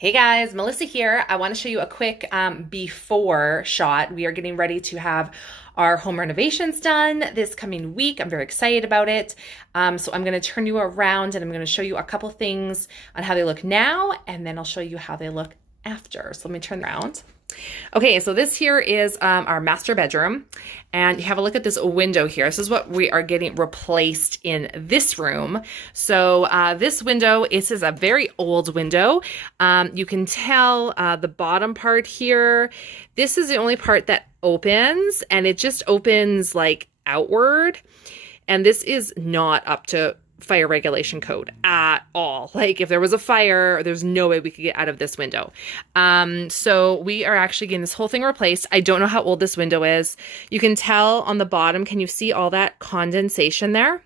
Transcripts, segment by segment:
Hey guys, Melissa here. I want to show you a quick before shot. We are getting ready to have our home renovations done this coming week. I'm very excited about it. So I'm going to turn you around and I'm going to show you a couple things on how they look now, and then I'll show you how they look after. So let me turn around. Okay, so this here is our master bedroom, and you have a look at this window here. This is what we are getting replaced in this room. So this window, this is a very old window. You can tell the bottom part here, this is the only part that opens, and it just opens like outward. And this is not up to fire regulation code at all. Like if there was a fire, there's no way we could get out of this window. So we are actually getting this whole thing replaced. I don't know how old this window is. You can tell on the bottom, can you see all that condensation there?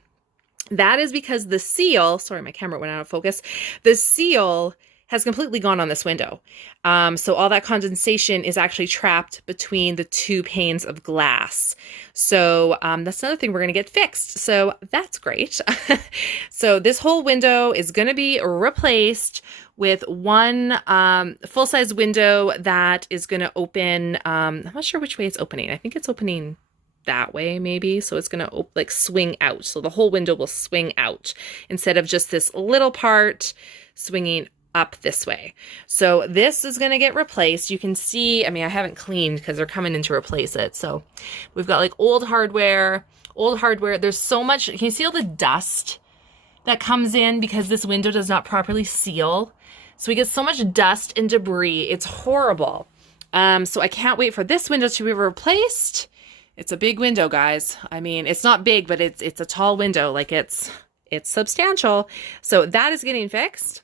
That is because the seal, sorry, my camera went out of focus. The seal has completely gone on this window. So all that condensation is actually trapped between the two panes of glass. So that's another thing we're gonna get fixed. So that's great. So this whole window is gonna be replaced with one full-size window that is gonna open, I'm not sure which way it's opening. I think it's opening that way maybe. So it's gonna like swing out. So the whole window will swing out instead of just this little part swinging up this way. So this is going to get replaced. You can see, I mean, I haven't cleaned because they're coming in to replace it. So we've got like old hardware. There's so much, can you see all the dust that comes in because this window does not properly seal? So we get so much dust and debris. It's horrible. So I can't wait for this window to be replaced. It's a big window, guys. I mean, it's not big, but it's a tall window. Like it's substantial. So that is getting fixed.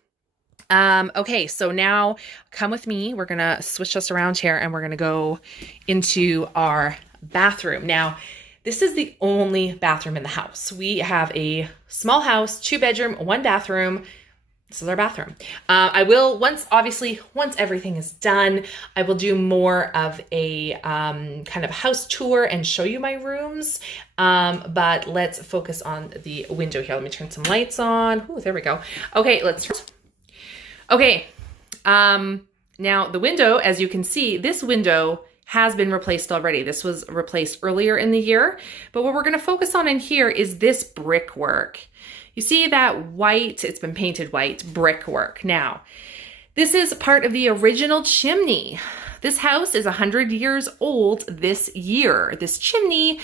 Okay, so now come with me. We're gonna switch us around here and we're gonna go into our bathroom. Now, this is the only bathroom in the house. We have a small house, 2-bedroom, 1 bathroom. This is our bathroom. I will, once everything is done, I will do more of a kind of house tour and show you my rooms. But let's focus on the window here. Let me turn some lights on. Oh, there we go. Okay, Okay, now the window, as you can see, this window has been replaced already. This was replaced earlier in the year, but what we're gonna focus on in here is this brickwork. You see that white, it's been painted white, brickwork. Now, this is part of the original chimney. This house is 100 years old this year. This chimney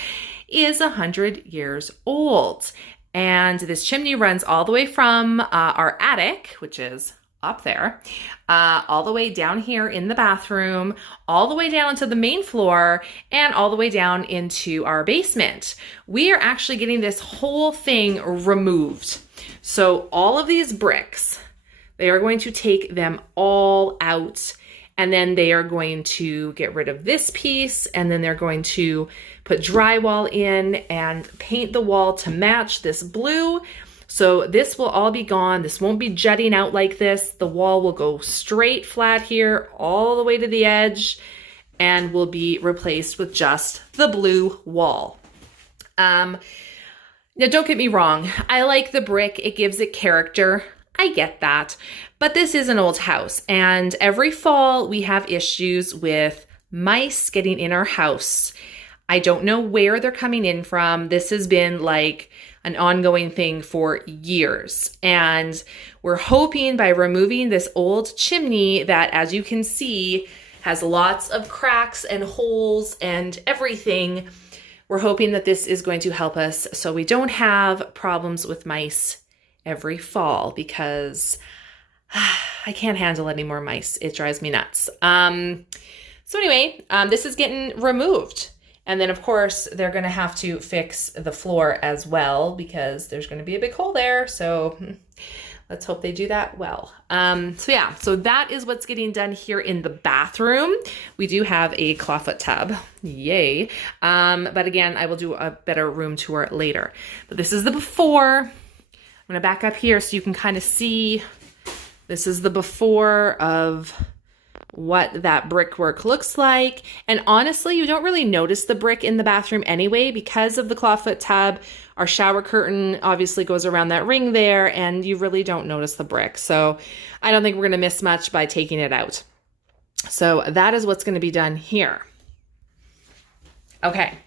is 100 years old. And this chimney runs all the way from our attic, which is up there, all the way down here in the bathroom, all the way down into the main floor, and all the way down into our basement. We are actually getting this whole thing removed. So all of these bricks, they are going to take them all out, and then they are going to get rid of this piece, and then they're going to put drywall in and paint the wall to match this blue. So this will all be gone. This won't be jutting out like this. The wall will go straight flat here all the way to the edge and will be replaced with just the blue wall. Now don't get me wrong. I like the brick. It gives it character. I get that. But this is an old house, and every fall we have issues with mice getting in our house. I don't know where they're coming in from. This has been like an ongoing thing for years. And we're hoping by removing this old chimney that, as you can see, has lots of cracks and holes and everything, we're hoping that this is going to help us so we don't have problems with mice every fall, because I can't handle any more mice. It drives me nuts. So anyway, this is getting removed. And then, of course, they're going to have to fix the floor as well because there's going to be a big hole there. So let's hope they do that well. So that is what's getting done here in the bathroom. We do have a clawfoot tub. Yay. But again, I will do a better room tour later. But this is the before. I'm going to back up here so you can kind of see. This is the before of what that brickwork looks like. And honestly, you don't really notice the brick in the bathroom anyway because of the clawfoot tub Our shower curtain obviously goes around that ring there, and you really don't notice the brick. So I don't think we're going to miss much by taking it out. So that is what's going to be done here. Okay.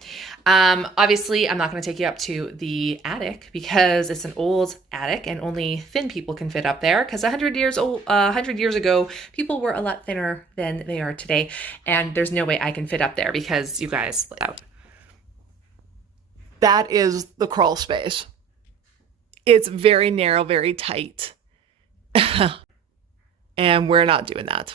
Obviously, I'm not going to take you up to the attic because it's an old attic and only thin people can fit up there, because 100 years ago, people were a lot thinner than they are today. And there's no way I can fit up there because you guys out. That is the crawl space. It's very narrow, very tight. And we're not doing that.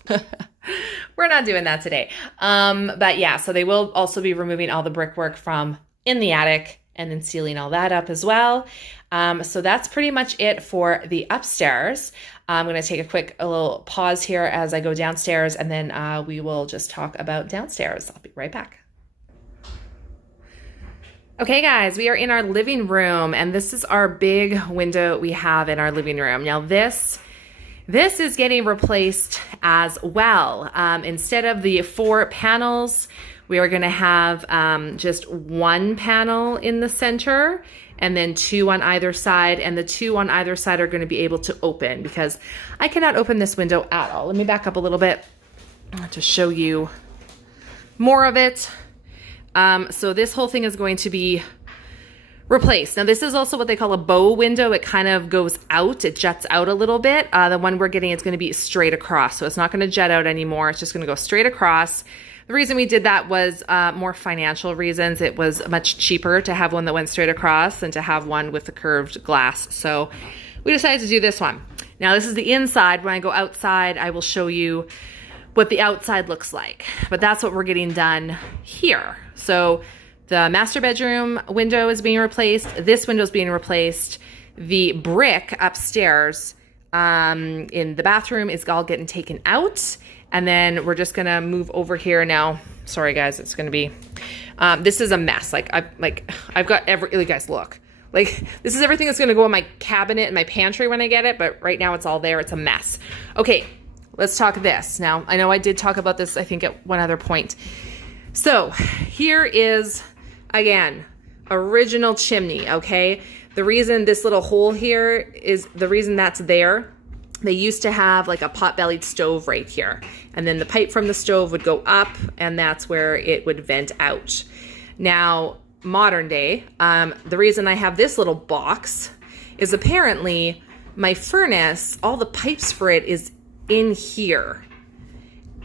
We're not doing that today. But yeah, so they will also be removing all the brickwork from in the attic and then sealing all that up as well. So that's pretty much it for the upstairs. I'm going to take a little pause here as I go downstairs, and then we will just talk about downstairs. I'll be right back. Okay, guys, we are in our living room, and this is our big window we have in our living room. Now, this is getting replaced as well. Instead of the 4 panels, we are going to have just 1 panel in the center and then 2 on either side. And the 2 on either side are going to be able to open because I cannot open this window at all. Let me back up a little bit to show you more of it. So this whole thing is going to be replaced. Now, this is also what they call a bow window. It kind of goes out, it juts out a little bit. The one we're getting is going to be straight across. So it's not going to jet out anymore. It's just going to go straight across. The reason we did that was more financial reasons. It was much cheaper to have one that went straight across than to have one with the curved glass. So we decided to do this one. Now, this is the inside. When I go outside, I will show you what the outside looks like. But that's what we're getting done here. So the master bedroom window is being replaced. This window is being replaced. The brick upstairs in the bathroom is all getting taken out. And then we're just going to move over here now. Sorry, guys. It's going to be, this is a mess. I've got you guys, look. Like, this is everything that's going to go in my cabinet and my pantry when I get it. But right now it's all there. It's a mess. Okay, let's talk this. Now, I know I did talk about this, I think, at one other point. So here is, again, original chimney, okay? The reason this little hole here is the reason that's there. They used to have like a pot-bellied stove right here. And then the pipe from the stove would go up, and that's where it would vent out. Now, modern day, the reason I have this little box is apparently my furnace, all the pipes for it is in here.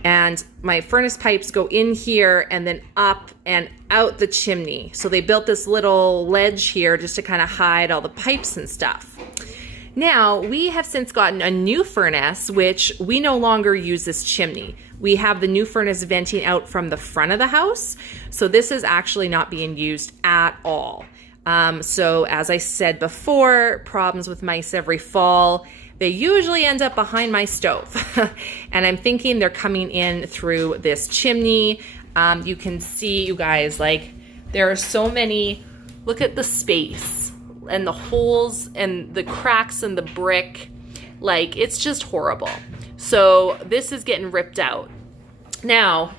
And my furnace pipes go in here and then up and out the chimney. So they built this little ledge here just to kind of hide all the pipes and stuff. Now, we have since gotten a new furnace, which we no longer use this chimney. We have the new furnace venting out from the front of the house. So this is actually not being used at all. So as I said before, problems with mice every fall. They usually end up behind my stove. And I'm thinking they're coming in through this chimney. You can see, you guys, like, there are so many, look at the space and the holes and the cracks in the brick. Like, it's just horrible. So this is getting ripped out. Now,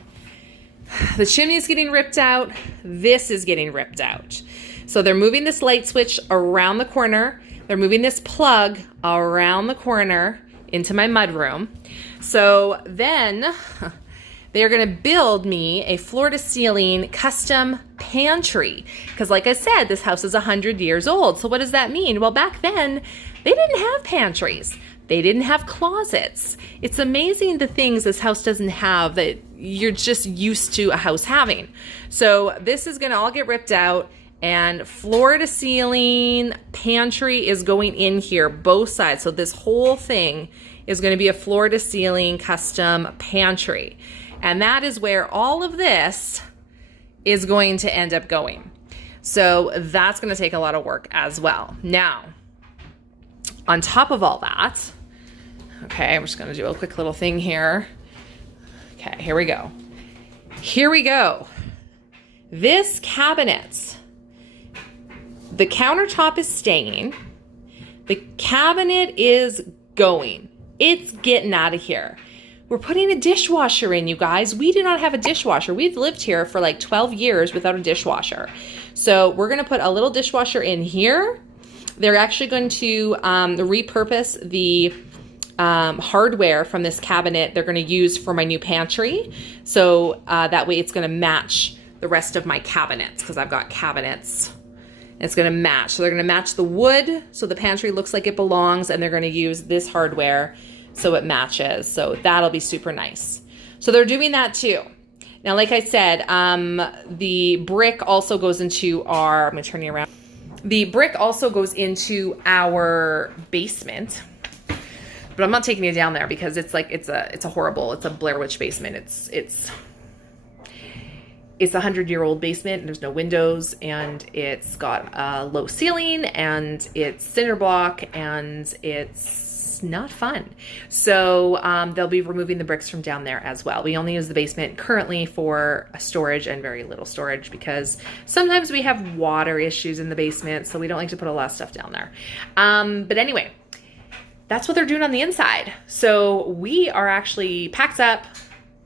the chimney is getting ripped out. This is getting ripped out. So they're moving this light switch around the corner. They're moving this plug around the corner into my mudroom. So then they're going to build me a floor-to-ceiling custom pantry. Because like I said, this house is 100 years old. So what does that mean? Well, back then, they didn't have pantries. They didn't have closets. It's amazing the things this house doesn't have that you're just used to a house having. So this is going to all get ripped out. And floor to ceiling pantry is going in here, both sides. So this whole thing is going to be a floor to ceiling custom pantry. And that is where all of this is going to end up going. So that's going to take a lot of work as well. Now, on top of all that, okay, I'm just going to do a quick little thing here. Okay, here we go. Here we go. This cabinet, the countertop is staying. The cabinet is going. It's getting out of here. we're putting a dishwasher in, you guys. We do not have a dishwasher. We've lived here for like 12 years without a dishwasher. So we're gonna put a little dishwasher in here. They're actually going to repurpose the hardware from this cabinet they're gonna use for my new pantry. So that way it's gonna match the rest of my cabinets, because I've got cabinets. It's gonna match. So they're gonna match the wood so the pantry looks like it belongs, and they're gonna use this hardware so it matches. So that'll be super nice. So they're doing that too. Now, like I said, the brick also goes into our, I'm gonna turn you around. The brick also goes into our basement, but I'm not taking you down there because it's like, it's a horrible, it's a Blair Witch basement. It's a 100-year-old basement, and there's no windows, and it's got a low ceiling, and it's cinder block, and it's not fun. So they'll be removing the bricks from down there as well. We only use the basement currently for storage and very little storage, because sometimes we have water issues in the basement, so we don't like to put a lot of stuff down there. But anyway, that's what they're doing on the inside. So we are actually packed up,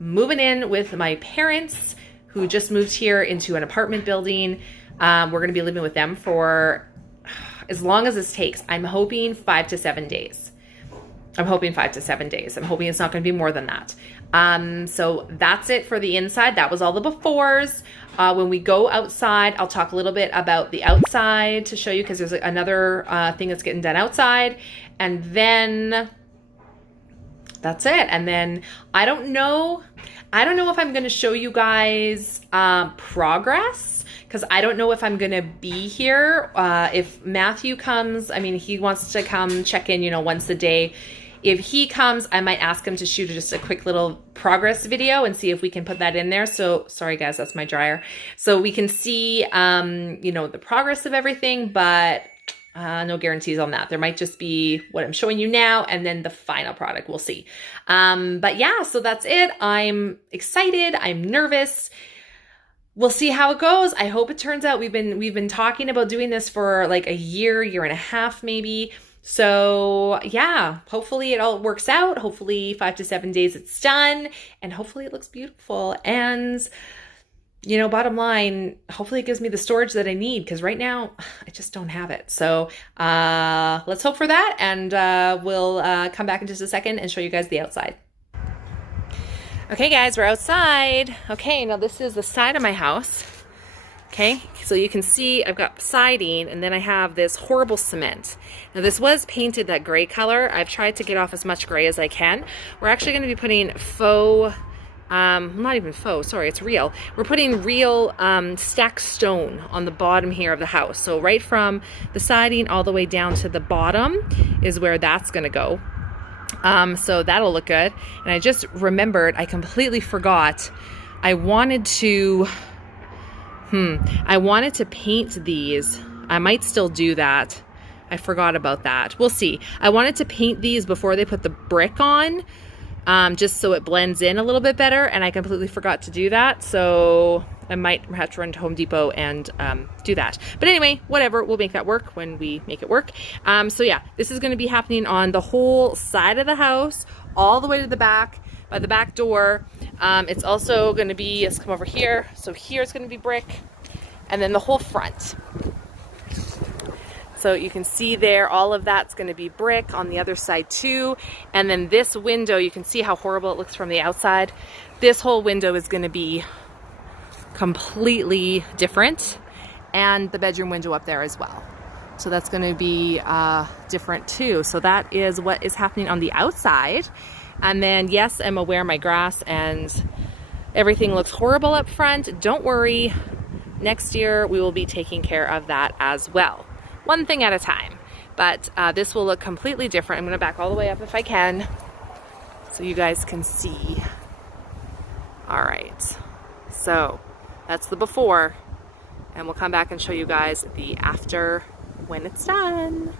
moving in with my parents, who just moved here into an apartment building. We're gonna be living with them for as long as this takes. I'm hoping 5 to 7 days. I'm hoping 5 to 7 days. I'm hoping it's not gonna be more than that. So that's it for the inside. That was all the befores. When we go outside, I'll talk a little bit about the outside to show you, because there's another thing that's getting done outside. And then that's it. And then I don't know if I'm going to show you guys progress, because I don't know if I'm going to be here. If Matthew comes, I mean, he wants to come check in, once a day. If he comes, I might ask him to shoot just a quick little progress video and see if we can put that in there. So sorry guys, that's my dryer. So we can see, the progress of everything, but no guarantees on that. There might just be what I'm showing you now and then the final product. We'll see. But yeah, so that's it. I'm excited. I'm nervous. We'll see how it goes. I hope it turns out. We've been talking about doing this for like a year and a half maybe. So yeah, hopefully it all works out. Hopefully 5 to 7 days it's done, and hopefully it looks beautiful. And bottom line, hopefully it gives me the storage that I need, because right now I just don't have it. So let's hope for that, and we'll come back in just a second and show you guys the outside. Okay guys, we're outside. Okay, now this is the side of my house. Okay, so you can see I've got siding, and then I have this horrible cement. Now this was painted that gray color. I've tried to get off as much gray as I can. We're actually going to be putting faux, not even faux, sorry, it's real. We're putting real stacked stone on the bottom here of the house. So right from the siding all the way down to the bottom is where that's going to go. So that'll look good. And I just remembered, I completely forgot. I wanted to paint these. I might still do that. I forgot about that. We'll see. I wanted to paint these before they put the brick on, just so it blends in a little bit better, and I completely forgot to do that. So I might have to run to Home Depot and do that. But anyway, whatever, we'll make that work when we make it work. So yeah, this is going to be happening on the whole side of the house, all the way to the back, by the back door. It's also going to be, let's come over here. So here's going to be brick, and then the whole front. So you can see there, all of that's going to be brick on the other side too. And then this window, you can see how horrible it looks from the outside. This whole window is going to be completely different, and the bedroom window up there as well. So that's going to be different too. So that is what is happening on the outside. And then yes, I'm aware my grass and everything looks horrible up front. Don't worry, next year we will be taking care of that as well. One thing at a time. But this will look completely different. I'm going to back all the way up if I can, so you guys can see. All right, so that's the before, and we'll come back and show you guys the after when it's done.